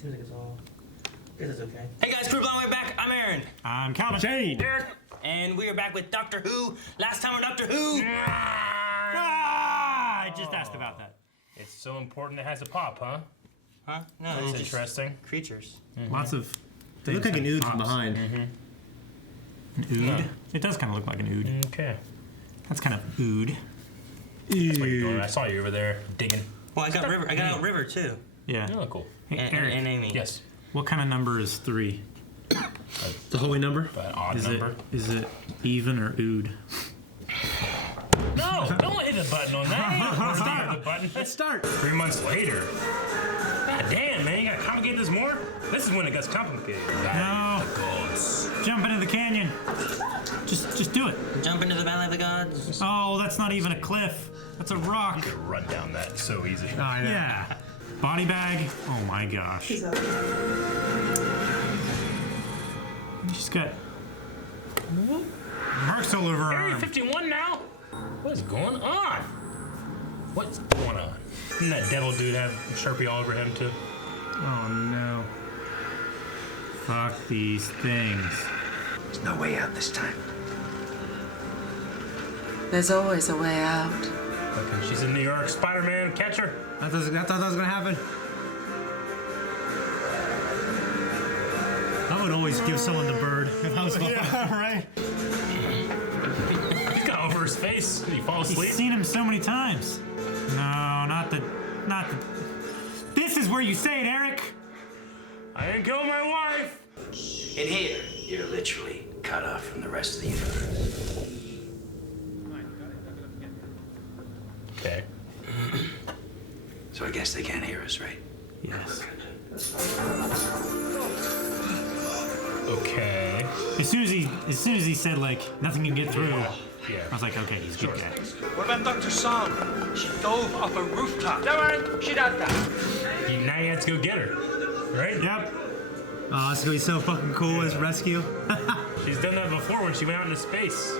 Seems like it's all. I guess it's okay. Hey guys, Crew Blonde, we're back. I'm Aaron. I'm Calvin. Shane. Eric. And we are back with Doctor Who. Last time on Doctor Who. I just asked about that. It's so important it has a pop, huh? Huh? No, That's it's interesting. just creatures. Lots of. They look like an ood from behind. An ood? Yeah. It does kind of look like an ood. Okay. That's kind of ood. That's what you're doing. I saw you over there digging. Well, I got River. I got out River too. Yeah. You look cool. Hey, And, Eric, and Amy. Yes. what kind of number is 3? The holy number? But an odd Is number. it even or ood? No, don't hit the button on that. Let's start the button. Let's start. 3 months later. God damn, man, you gotta complicate this more? This is when it gets complicated. No. The gods. Jump into the canyon. Just do it. Jump into the Valley of the Gods. Oh, that's not even a cliff. That's a rock. You could run down that so easy. I know. Yeah. Body bag. Oh my gosh. You just got marks all over her Area arm. 51 now? What is going on? What's going on? Didn't that devil dude have Sharpie all over him too? Oh no. Fuck these things. There's no way out this time. There's always a way out. Okay, she's in New York. Spider-Man, catch her. I thought that was gonna happen. I would always give someone the bird if I was Yeah, right. He's got over his face. Did he fall asleep? He's seen him so many times. No, not the. This is where you say it, Eric. I didn't kill my wife. In here, you're literally cut off from the rest of the universe. Okay. So I guess they can't hear us, right? Yes. Okay. As soon as he said like nothing can get through, I Yeah. was like, okay, he's a good guy. What about Dr. Song? She dove off a rooftop. Don't worry, she does that. Now you have to go get her, right? Yep. Oh, it's gonna be so fucking cool, this rescue. She's done that before when she went out into space.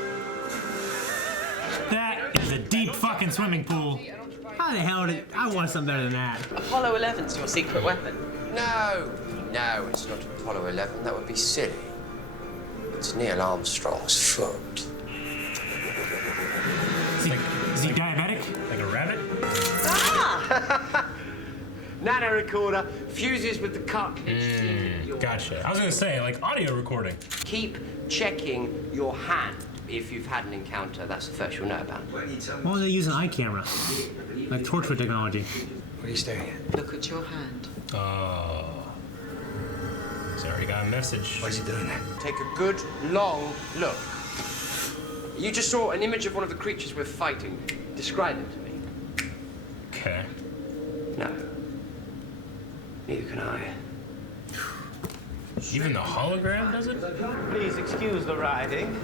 That is a deep fucking swimming pool. How the hell did I want something better than that? Apollo 11's your secret weapon. No, it's not Apollo 11. That would be silly. It's Neil Armstrong's foot. Is he diabetic? Like a rabbit? Nano recorder fuses with the cup. Gotcha. I was gonna say, like audio recording. Keep checking your hand if you've had an encounter. That's the first you'll know about. Why don't they use an eye camera? Like Torchwood technology. What are you staring at? Look at your hand. Oh. He's already got a message. Why is he doing that? Take a good, long look. You just saw an image of one of the creatures we're fighting. Describe it to me. Okay. No. Neither can I. Even the hologram does it? Please excuse the writing.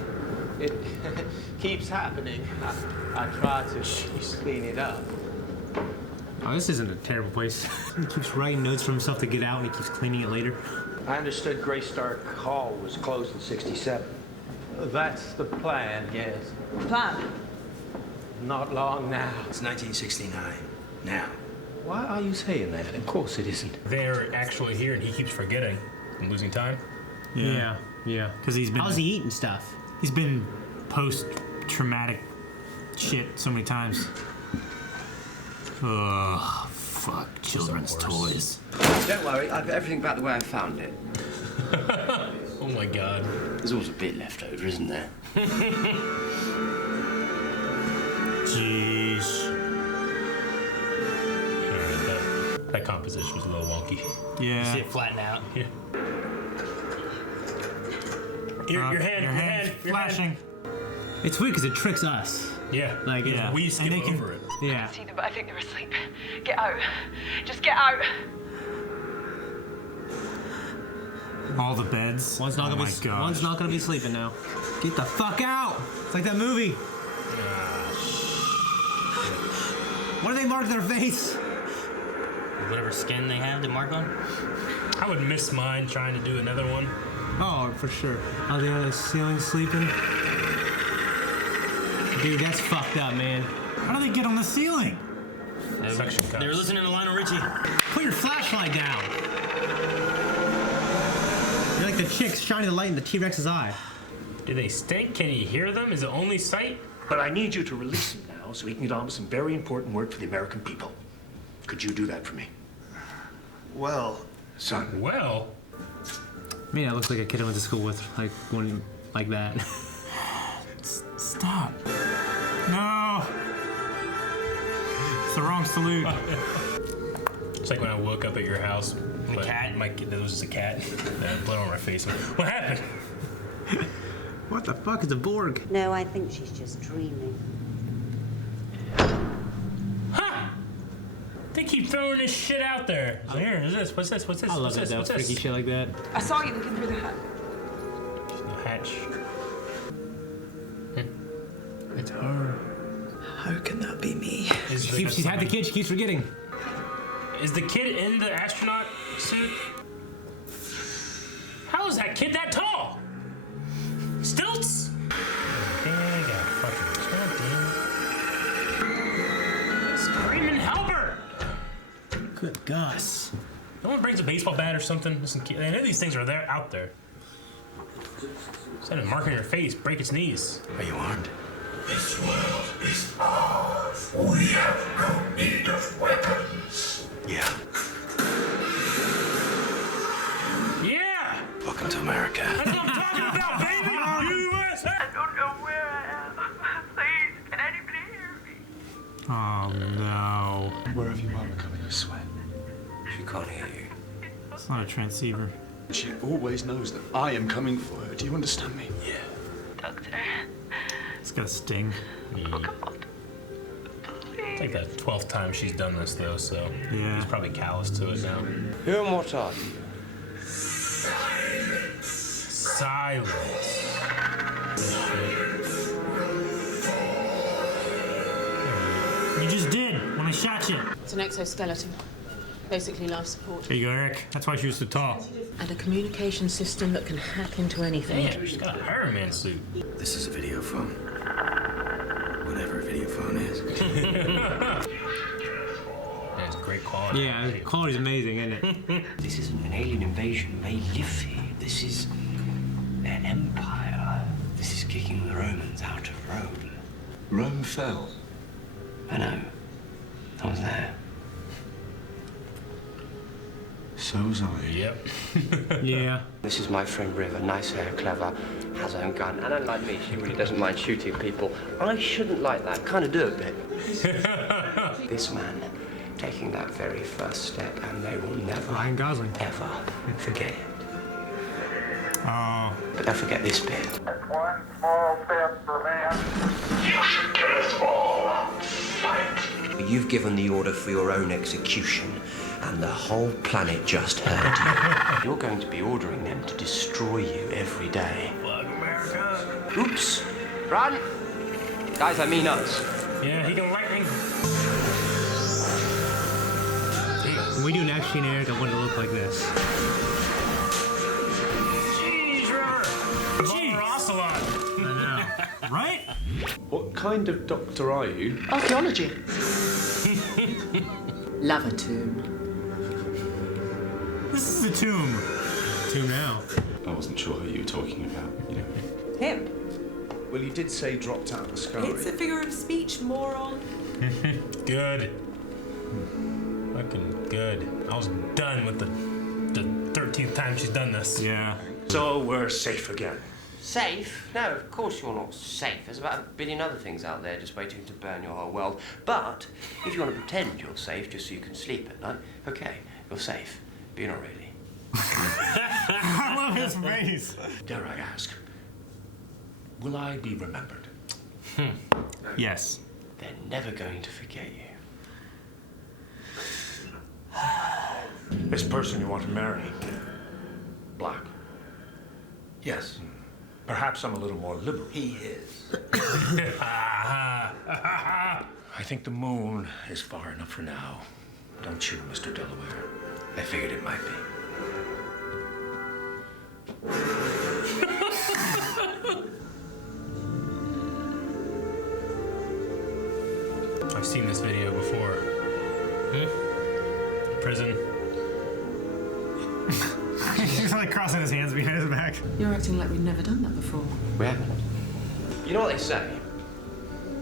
It keeps happening. I try to clean it up. Oh, this isn't a terrible place. He keeps writing notes for himself to get out and he keeps cleaning it later. I understood Greystark Hall was closed in '67. That's the plan, yes. Plan? Not long now. It's 1969. Now. Why are you saying that? Of course it isn't. They're actually here and he keeps forgetting and losing time. Yeah. Because he's been. How's he eating stuff? He's been post-traumatic shit so many times. Ugh, fuck children's toys. Don't worry, I've got everything back the way I found it. Oh my god. There's always a bit left over, isn't there? Jeez. Alright, that composition was a little wonky. Yeah. See it flatten out. Yeah. Your hand. flashing. It's weird because it tricks us. Yeah. Like, Yeah. We skip And they can- over it. Yeah. See them, but I think they're asleep. Get out. Just get out. All the beds. One's not Oh gonna my be. gosh. One's not gonna be sleeping now. Get the fuck out! It's like that movie. What do they mark their face? Whatever skin they have to mark on. I would miss mine trying to do another one. Oh, for sure. Are they on the ceiling sleeping? Dude, that's fucked up, man. How do they get on the ceiling? Suction cups. They were listening to Lionel Richie. Put your flashlight down. like the chicks shining the light in the T-Rex's eye. Do they stink? Can you hear them? Is it only sight? But I need you to release him now so he can get on with some very important work for the American people. Could you do that for me? Well, son. Well. I mean, I look like a kid I went to school with, like going like that. Stop. No. It's the wrong salute. It's like when I woke up at your house. The cat? There was just a cat. Blood on my face. What happened? What the fuck is a Borg? No, I think she's just dreaming. Huh! They keep throwing this shit out there. So here, is this? What's this? What's this? I love What's that, this? though. What's Freaky this? shit like that. I saw you looking through the hut. No hatch. it's her. How can that be me? She's had the kid. She keeps forgetting. Is the kid in the astronaut suit? How is that kid that tall? Stilts? Dang, fucking screaming helper! Good gosh. No one brings a baseball bat or something. Listen, I know these things are there out there. Send a mark on your face, break its knees. Are you armed? This world is ours. We have no need of weapons. Yeah. Yeah! Welcome to America. That's what I'm talking about, baby! USA! I don't know where I am. Please, can anybody hear me? Oh no. Where have you mama coming? I swear. She can't hear you. It's not a transceiver. She always knows that I am coming for her. Do you understand me? Yeah. Doctor. It's got a sting. Oh, come on. It's like the 12th time she's done this, though, so Yeah. he's probably callous to it now. Who and what are you? Silence. You just did when I shot you. It's an exoskeleton. Basically life support. There you go, Eric. That's why she was so tall. And a communication system that can hack into anything. Damn, she's got a Iron Man suit. This is a video phone. Whatever a video phone is. That's great quality. Yeah, the quality's amazing, isn't it? This isn't an alien invasion. They live here. This is their empire. This is kicking the Romans out of Rome. Rome fell. I know. I was there. So was I. Yep. Yeah. This is my friend River, nice hair, clever, has her own gun, and unlike me, she really doesn't mind shooting people. I shouldn't like that, kind of do a bit. This man taking that very first step, and they will never, Ryan Gosling. ever forget it. Oh. But don't forget this bit. One small step for man. You should get us all out. Fight. You've given the order for your own execution, and the whole planet just heard you. You're going to be ordering them to destroy you every day. Fuck America. Oops. Run! Guys, I mean us. Yeah, he can lightning. When we do an action Eric, I want it to look like this. Jeez, River. Jeez. Ocelot. I know. Right? What kind of doctor are you? Archaeology. Love a tomb. This is a tomb. Tomb now. I wasn't sure who you were talking about. You know. Him. Well, you did say dropped out of the sky. It's a figure of speech, moron. Good. Fucking good. I was done with the 13th time she's done this. Yeah. So we're safe again. Safe? No, of course you're not safe. There's about a billion other things out there just waiting to burn your whole world. But if you want to pretend you're safe just so you can sleep at night, okay, you're safe. But you're not really. I love his face. Dare I ask, will I be remembered? Yes. They're never going to forget you. This person you want to marry, black. Yes. Perhaps I'm a little more liberal. He is. I think the moon is far enough for now. Don't you, Mr. Delaware? I figured it might be. I've seen this video before. Prison. He's like, like crossing his hands behind his back. You're acting like we've never done that before. We haven't. You know what they say?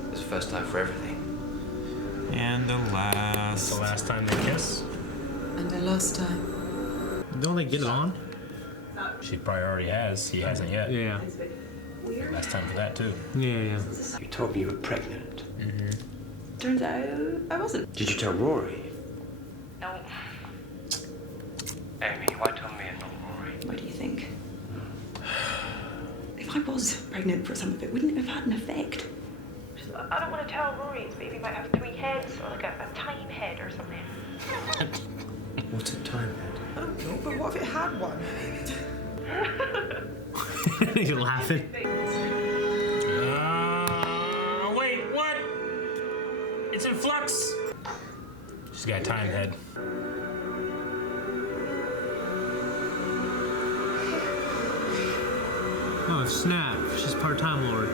There's a first time for everything. And the last time they kiss. And the last time. Don't they get it on? She probably already has. He hasn't yet. Yeah. Last time for that too. Yeah. You told me you were pregnant. Turns out I wasn't. Did you tell Rory? No. Amy, why tell me and not Rory? What do you think? If I was pregnant for some of it, wouldn't it have had an effect? I don't want to tell Rory his baby might have 3 heads, or like a time head or something. What's a time head? I don't know, but what if it had one? He's laughing. Wait, what? It's in flux. She's got a time head. Oh, snap. She's part Time Lord.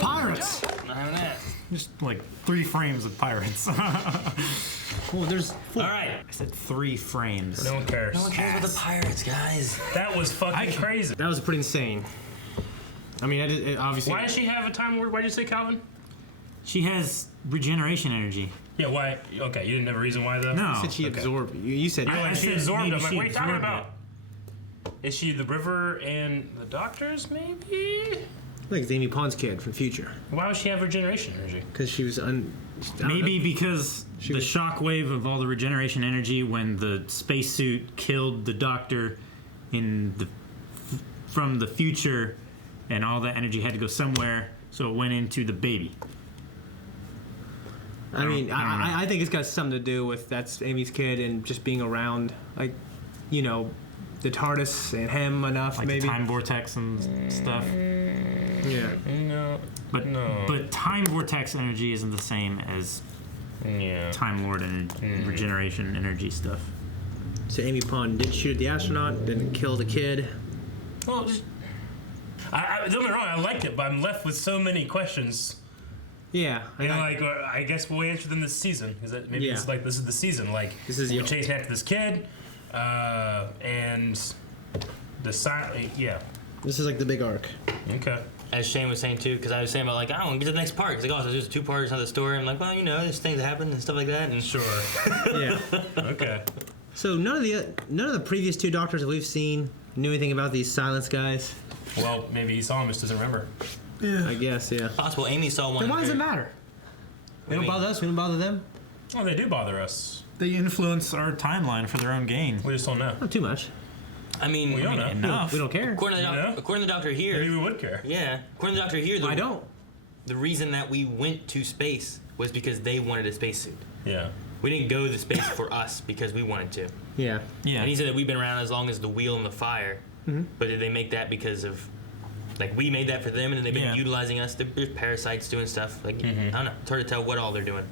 Pirates! Not having that. Just like 3 frames of pirates. Oh, there's 4. All right. I said 3 frames. No one cares. No one cares about the pirates, guys. That was fucking crazy. That was pretty insane. I mean, it obviously. Why does she have a time lord? Why did you say Calvin? She has regeneration energy. Yeah, why? Okay, you didn't have a reason why though? No. You said she absorbed. You said. I she said absorbed maybe them. Like, she what are you talking absorbed about? Is she the river and the doctors, maybe? Like Amy Pond's kid from Future. Why would she have regeneration energy? Because she was Maybe because the shockwave of all the regeneration energy when the spacesuit killed the doctor from the future, and all that energy had to go somewhere, so it went into the baby. I mean, I think it's got something to do with that's Amy's kid and just being around, like, you know, the TARDIS and him enough, like maybe. The time vortex and stuff. Yeah. No. But time vortex energy isn't the same as Time Lord and regeneration energy stuff. So Amy Pond did shoot at the astronaut, didn't kill the kid. Well, don't get me wrong, I liked it, but I'm left with so many questions. Yeah. I guess we'll answer them this season. Is that maybe it's like this is the season? Like this is we're chasing after this kid, and the This is like the big arc. Okay. As Shane was saying too, because I was saying about like, I don't get to the next part. Because like, oh, so there's 2 parts of the story. I'm like, well, you know, there's things that happen and stuff like that. And sure. Yeah. Okay. So none of the previous 2 doctors that we've seen knew anything about these silence guys. Well, maybe he saw him, just doesn't remember. Yeah. I guess, yeah. Possible. Amy saw one. Then why does it matter? They don't bother us. We don't bother them. Oh, they do bother us. They influence our timeline for their own gain. We just don't know. Not too much. I mean, we don't know. Enough. We don't care. According to the doctor here. Maybe we would care. Yeah. According to the doctor here. I don't. The reason that we went to space was because they wanted a spacesuit. Yeah. We didn't go to space for us because we wanted to. Yeah. Yeah. And he said that we've been around as long as the wheel and the fire. Mm-hmm. But did they make that because of, like, we made that for them and then they've been utilizing us? There's parasites doing stuff. Like, I don't know. It's hard to tell what all they're doing.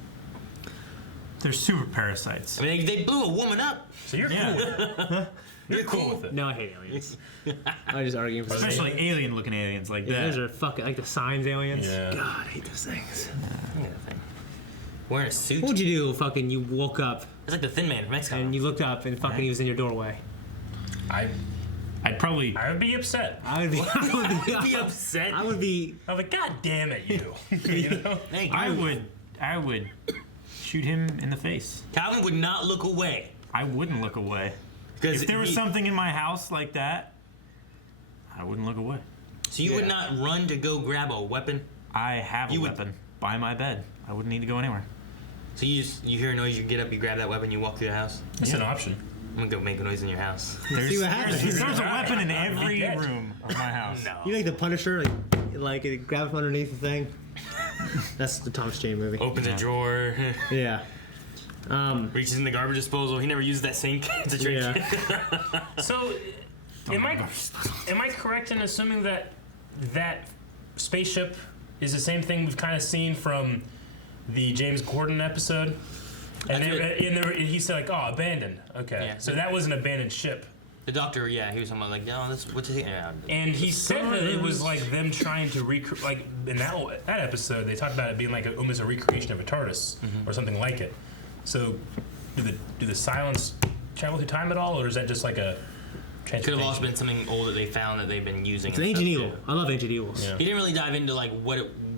They're super parasites. I mean, they blew a woman up. So you're cool with it. You're cool with it. No, I hate aliens. I'm just arguing for Especially alien-looking aliens like that. Those are fucking like the Signs aliens. Yeah. God, I hate those things. Wearing a suit. What would you do? Fucking, you woke up. It's like the Thin Man from Mexico. And you looked up and fucking he was in your doorway. I'd would be upset. I would be upset. I would be. I'm like, God damn it, you. You know? I would shoot him in the face. Calvin would not look away. I wouldn't look away. If there was something in my house like that, I wouldn't look away. So you would not run to go grab a weapon? I have a weapon by my bed. I wouldn't need to go anywhere. So you hear a noise, you get up, you grab that weapon, you walk through the house? That's an option. I'm gonna go make a noise in your house. See what happens. There's a weapon in every room of my house. No. You like the Punisher, like it grabs from underneath the thing. That's the Thomas Jane movie. Opens a drawer. Yeah. Reaches in the garbage disposal. He never used that sink to drink. Yeah. So, am I correct in assuming that spaceship is the same thing we've kind of seen from the James Gordon episode? And he said like, oh, abandoned. Okay. Yeah. So that was an abandoned ship. The doctor, yeah, he was talking about like, no, this what's it? Yeah. And he said that it was like them trying to recreate, like in that episode, they talked about it being like almost a recreation of a TARDIS or something like it. So, do the silence travel through time at all, or is that just like a Could have also been something old that they found that they've been using. It's an ancient evil. I love ancient evils. Yeah. He didn't really dive into like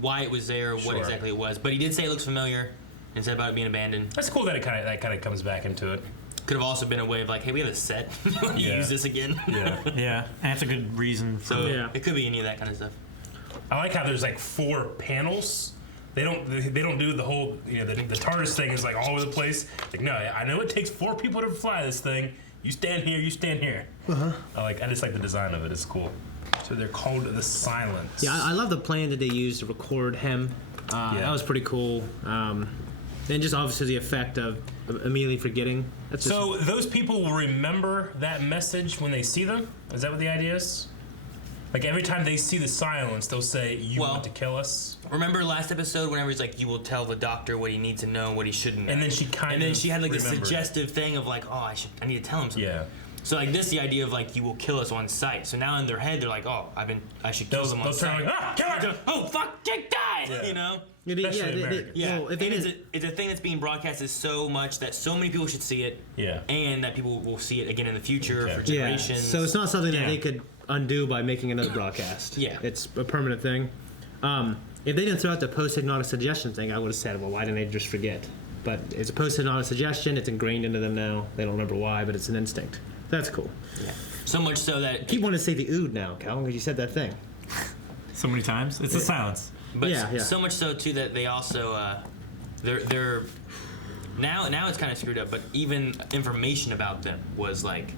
why it was there, or what exactly it was, but he did say it looks familiar and said about it being abandoned. That's cool that it kind of comes back into it. Could have also been a way of like, hey, we have a set. You want to use this again? Yeah. That's a good reason. So it could be any of that kind of stuff. I like how there's like 4 panels. They don't do the whole the TARDIS thing is like all over the place. Like no, I know it takes 4 people to fly this thing. You stand here. You stand here. I just like the design of it. It's cool. So they're called the Silence. Yeah, I love the plan that they used to record him. That was pretty cool. And just obviously the effect of immediately forgetting. So those people will remember that message when they see them? Is that what the idea is? Like every time they see the Silence, they'll say, you want to kill us? Remember last episode whenever he's like, you will tell the doctor what he needs to know, what he shouldn't know. And then she had like this suggestive thing of like, oh, I need to tell him something. Yeah. So like the idea of like, you will kill us on sight. So now in their head, they're like, oh, I should kill them on sight. Like, kill her! Oh, fuck, Jake died! Yeah. You know? Well, it's a thing that's being broadcasted so much that so many people should see it. Yeah. And that people will see it again in the future for generations. So it's not something that they could undo by making another broadcast. It's a permanent thing. If they didn't throw out the post-hypnotic suggestion thing, I would have said, well, why didn't they just forget? But it's a post-hypnotic suggestion. It's ingrained into them now. They don't remember why, but it's an instinct. That's cool. Yeah. So much so that... I keep wanting to say the ood now, Cal, because you said that thing. So many times. It's a silence. But so much so, too, that they also... they're now it's kind of screwed up, but even information about them was like...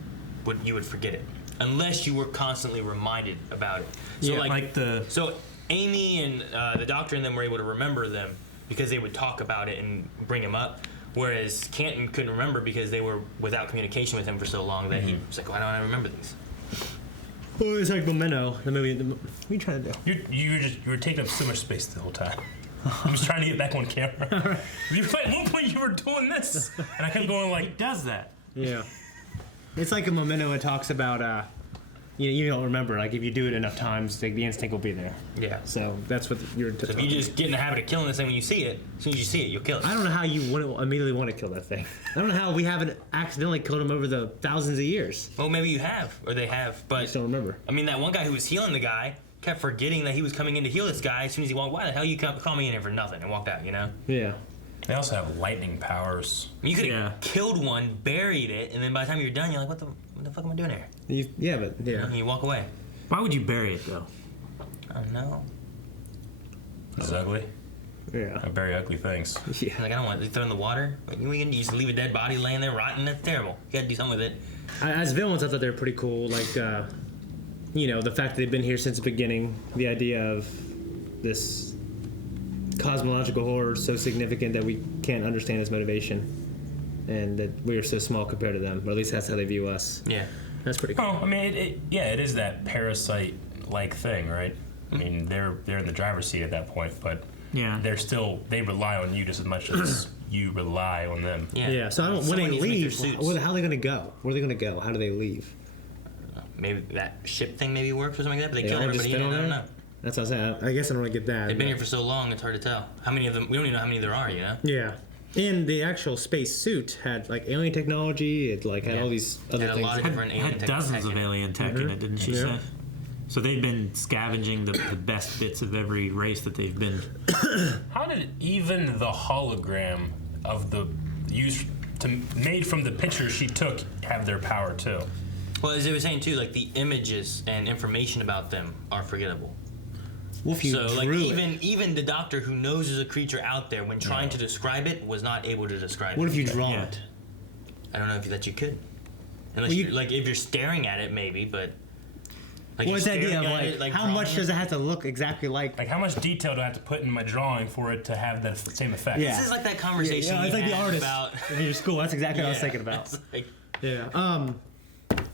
you would forget it. Unless you were constantly reminded about it. So So Amy and the doctor and them were able to remember them because they would talk about it and bring him up. Whereas Canton couldn't remember because they were without communication with him for so long that he was like, why don't I remember these? Well, it's like Memento, the movie. What are you trying to do? You were taking up so much space the whole time. I was trying to get back on camera. At one point you were doing this, and I kept going like, he does that. Yeah. It's like a Memento. It talks about, you don't remember. Like if you do it enough times, like, the instinct will be there. Yeah. So that's what you're. So if you just get in the habit of killing this thing when you see it, as soon as you see it, you'll kill it. I don't know how you immediately want to kill that thing. I don't know how we haven't accidentally killed him over the thousands of years. Well, maybe you have, or they have, but I just don't remember. I mean, that one guy who was healing the guy kept forgetting that he was coming in to heal this guy. As soon as he walked, why the hell you call me in here for nothing, and walked out, you know? Yeah. They also have lightning powers. You could have killed one, buried it, and then by the time you're done, you're like, what the fuck am I doing here? And you walk away. Why would you bury it though? I don't know. It's ugly. Yeah. Very ugly things. Yeah. Like, I don't want to throw in the water. Like, you just leave a dead body laying there rotting. That's terrible. You gotta do something with it. As villains, I thought they were pretty cool. Like, the fact that they've been here since the beginning. The idea of this cosmological horror so significant that we can't understand its motivation, and that we are so small compared to them. Or at least that's how they view us. Yeah. That's pretty cool. Well, I mean, it is that parasite-like thing, right? I mean, they're in the driver's seat at that point, but they rely on you just as much as you rely on them. Yeah. So I don't. When they leave, how are they going to go? Where are they going to go? How do they leave? Maybe that ship thing maybe works or something like that, but they kill everybody in it. I don't know. That's what I'm saying. I guess I don't really get that. They've been here for so long, it's hard to tell. How many of them? We don't even know how many there are, you know? Yeah. And the actual space suit had like alien technology. It had all these other things. A lot of different alien had dozens of alien tech in it, didn't she say? So they've been scavenging the best bits of every race that they've been. How did even the hologram of the made from the picture she took have their power too? Well, as they were saying too, like the images and information about them are forgettable. Well, even the doctor who knows there's a creature out there, when trying to describe it, was not able to describe it. What if you draw it? I don't know if you could. Unless if you're staring at it, maybe, but. Like what's the idea of how much does it have to look exactly like? Like how much detail do I have to put in my drawing for it to have the same effect? Yeah. This is like that conversation it's like the artist about in your school. That's exactly what I was thinking about.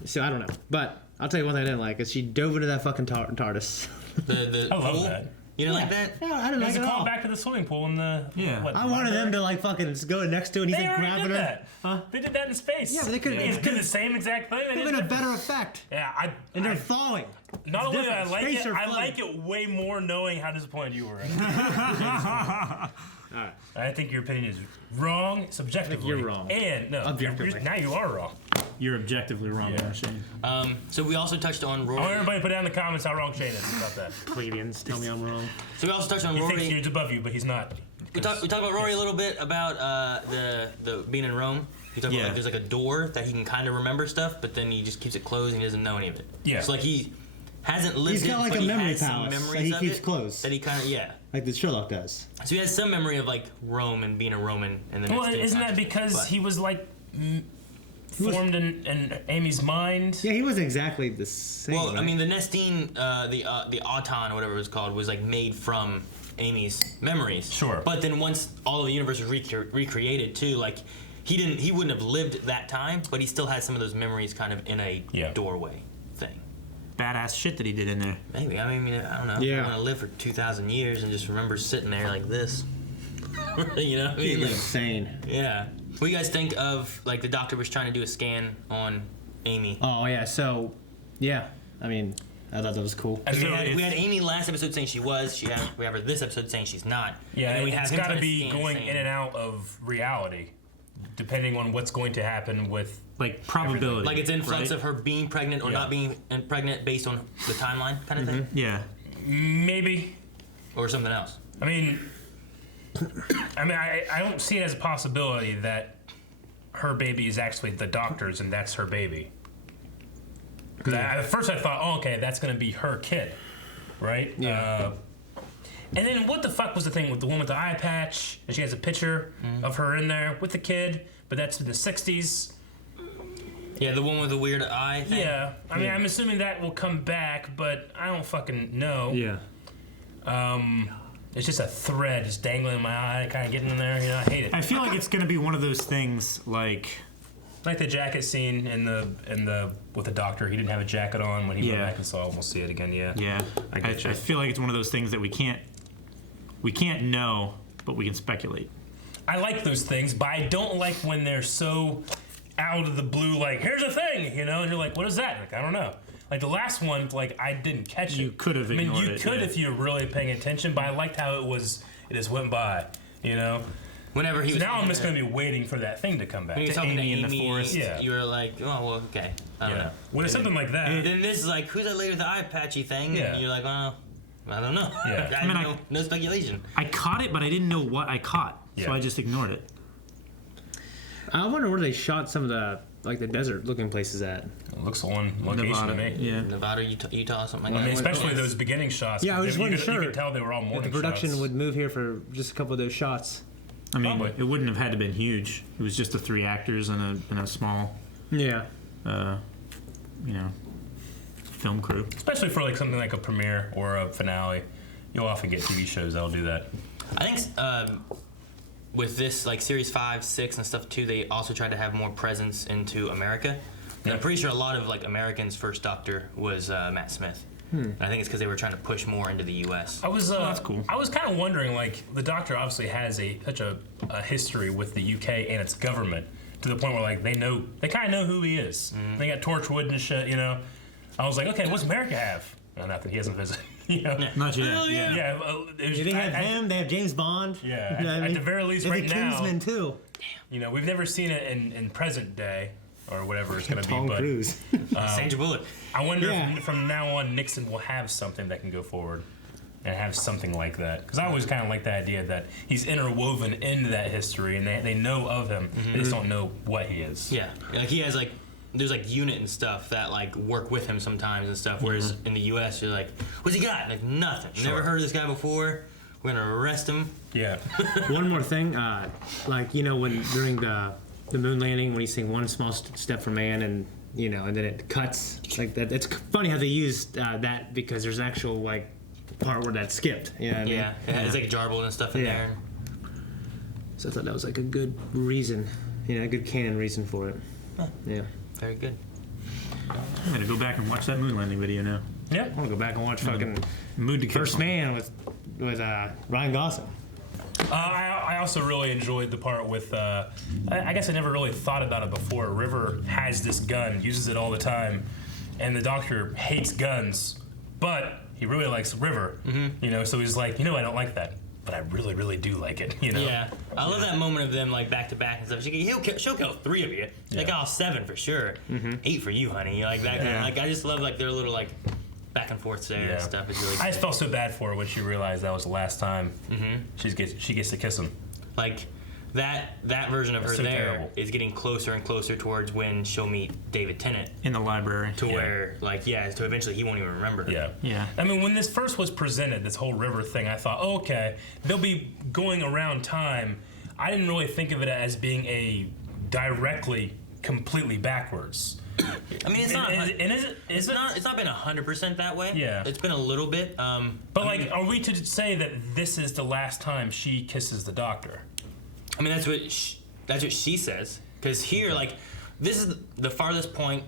So I don't know, but I'll tell you one thing I didn't like is she dove into that fucking TARDIS. I love that. You didn't like that? No, I didn't There's like a it at call all. back to the swimming pool in the. Yeah. What, I wanted them to like fucking go next to it and he's They like already grabbing did her. that. Huh? They did that in space. Yeah, but they could've- They it did the same exact thing. They It's did been a it better effect. Yeah, And they're thawing. Not only do I different. like Space it, or I flooding. like it way more knowing how disappointed you were. Alright. I think your opinion is wrong, subjectively. you're wrong. And no, Objectively. now you are wrong. You're objectively wrong, Yeah. Shane. So we also touched on I Rory. want everybody to put down in the comments how wrong Shane is about that. Plebeians, tell me I'm wrong. So we also touched on He Rory. thinks he's above you, but he's not. We talked about Rory a little bit about the being in Rome. He talked about like there's like a door that he can kind of remember stuff, but then he just keeps it closed and he doesn't know any of it. Yeah. So like he hasn't lived He's got it, like but a he memory has some palace memories that he of keeps it closed. that he kind of Like the Sherlock does. So he has some memory of like Rome and being a Roman and then. Well, isn't that because he was like formed in Amy's mind? Yeah, he wasn't exactly the same. Well, I right? mean, the Nestine, the Auton, or whatever it was called, was like made from Amy's memories. Sure. But then once all of the universe was recreated too, like he wouldn't have lived that time, but he still had some of those memories kind of in a doorway thing. Badass shit that he did in there. Maybe. I mean, I don't know. Yeah. I want to live for 2,000 years and just remember sitting there like this. You know what I mean? He's Like, insane. yeah. What do you guys think of like the doctor was trying to do a scan on Amy? Oh yeah, so yeah, I mean, I thought that was cool. We had Amy last episode saying she was. We have her this episode saying she's not. Yeah, and then we have it's him got to trying be scan going saying- in and out of reality, depending on what's going to happen with like probability. Like it's influx right? of her being pregnant or not being pregnant based on the timeline kind of thing, Yeah. Maybe. or something else. I mean, I don't see it as a possibility that her baby is actually the doctor's and that's her baby. Because at first I thought, oh, okay, that's going to be her kid, right? Yeah. And then what the fuck was the thing with the one with the eye patch? And she has a picture of her in there with the kid, but that's in the 60s. Yeah, the one with the weird eye thing. Yeah. I mean, I'm assuming that will come back, but I don't fucking know. Yeah. It's just a thread just dangling in my eye, kind of getting in there. You know, I hate it. I feel like it's gonna be one of those things like the jacket scene in the with the doctor. He didn't have a jacket on when he went back and saw it. We'll see it again. Yeah. Yeah. I feel like it's one of those things that we can't know, but we can speculate. I like those things, but I don't like when they're so out of the blue. Like, here's a thing, you know, and you're like, what is that? Like, I don't know. Like the last one, like I didn't catch it. You could have ignored it. I mean, you could yeah. if you were really paying attention, but I liked how it was. It just went by, you know. Whenever he So was now I'm just going to be waiting for that thing to come back. When you were talking to Amy, yeah. you were like, oh, well, okay. I don't know. When it's something like that. And then this is like, who's that lady with the eye patchy thing? Yeah. And you're like, well, I don't know. Yeah. I mean, no speculation. I caught it, but I didn't know what I caught, so I just ignored it. I wonder where they shot some of the desert-looking places at. It looks on location to me. Yeah. Nevada, Utah, something like I mean, that. especially those beginning shots. Yeah, I was just you sure. You could tell they were all If morning the production shots. would move here for just a couple of those shots. I mean, Probably. it wouldn't have had to been huge. It was just the 3 actors and a small, Yeah. film crew. Especially for like something like a premiere or a finale, you'll often get TV shows that'll do that. I think with this, like Series 5, 6, and stuff too, they also tried to have more presence into America. And I'm pretty sure a lot of like Americans' first Doctor was Matt Smith. And I think it's because they were trying to push more into the U.S. I was that's cool. I was kind of wondering, like, the Doctor obviously has such a history with the UK and its government to the point where like they kind of know who he is. They got Torchwood and shit, you know. I was like, okay, what's America have? No, nothing. He hasn't visited. You know? Not yet. Yeah. They have him. They have James Bond. Yeah. You know what I At mean? the very least, They have right the now. Kingsman too. You know, we've never seen it in present day or whatever it's going to be. Tom But Cruise. Sandra Bullock. I wonder Yeah. if from now on Nixon will have something that can go forward and have something like that. Because I always kind of like the idea that he's interwoven into that history and they know of him. They just don't know what he is. Yeah, like he has like there's like unit and stuff that like work with him sometimes and stuff. Whereas in the U.S. you're like, what's he got? Like nothing. Never heard of this guy before. We're gonna arrest him. Yeah. One more thing, like when during the moon landing when he's saying one small step for man and and then it cuts like that. It's funny how they used that because there's actual like part where that skipped. You know what I mean? Yeah, it's like jarbled and stuff in Yeah. there. So I thought that was like a good reason, a good canon reason for it. Yeah. Very good. I'm gonna go back and watch that moon landing video now. Yeah. I want to go back and watch fucking Mood to Kill First song. Man with with Ryan Gosling. I also really enjoyed the part with, I guess I never really thought about it before. River has this gun, uses it all the time, and the Doctor hates guns, but he really likes River. You know, so he's like, I don't like that, but I really, really do like it. You know? Yeah, I love that moment of them like back to back and stuff. She'll kill 3 of you. Like, oh, 7 for sure. 8 for you, honey. Like that. Kind of, like I just love like their little like back and forth there and stuff. It's really. I just felt so bad for her when she realized that was the last time she gets to kiss him. Like that version of her so there terrible. is getting closer and closer towards when she'll meet David Tennant in the library. To where to eventually he won't even remember. Yeah. I mean, when this first was presented, this whole River thing, I thought, oh, okay, they'll be going around time. I didn't really think of it as being a directly, completely backwards. I mean, it's not. It's not been 100% that way. Yeah. It's been a little bit. But are we to say that this is the last time she kisses the Doctor? I mean, that's what she says. Because here, like, this is the farthest point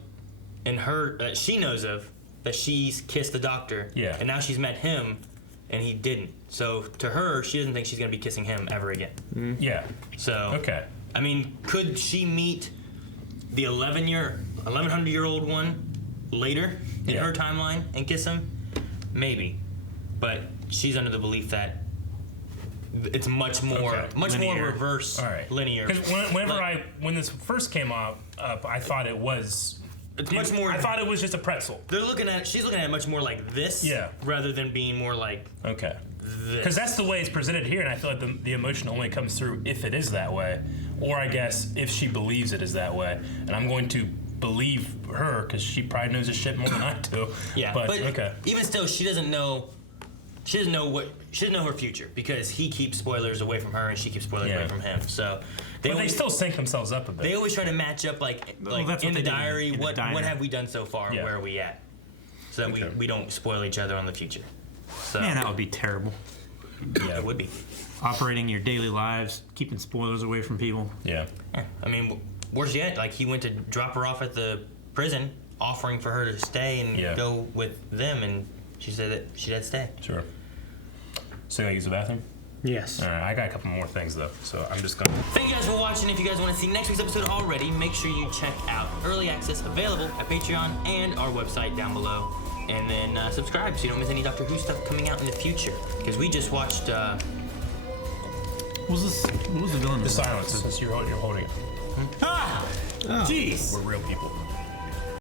in her that she knows of that she's kissed the Doctor. Yeah. And now she's met him, and he didn't. So to her, she doesn't think she's gonna be kissing him ever again. Yeah. So. Okay. I mean, could she meet the 1100-year-old one later in her timeline and kiss him? Maybe, but she's under the belief that it's much more reverse linear. Because when this first came up, I thought it was. It's much more. I thought it was just a pretzel. She's looking at it much more like this, rather than being more like this. Because that's the way it's presented here, and I feel like the emotion only comes through if it is that way, or I guess if she believes it is that way, and I'm going to believe her because she probably knows this shit more than I do. Yeah, but okay. Even still, she doesn't know her future because he keeps spoilers away from her and she keeps spoilers away from him. So they still sync themselves up a bit. They always try to match up like in the diary. What have we done so far? Where are we at? So that we don't spoil each other on the future. So Man, that would be terrible. Yeah, it would be. Operating your daily lives, keeping spoilers away from people. Yeah. I mean, worse yet, like he went to drop her off at the prison, offering for her to stay and go with them, and she said that she'd stay. Sure. So I use the bathroom? Yes. All right, I got a couple more things though, so I'm just gonna. Thank you guys for watching. If you guys want to see next week's episode already, make sure you check out Early Access available at Patreon and our website down below. And then subscribe so you don't miss any Doctor Who stuff coming out in the future. Because we just watched. What was the villain? The Silence, since you're holding it. Ah! Jeez! We're real people.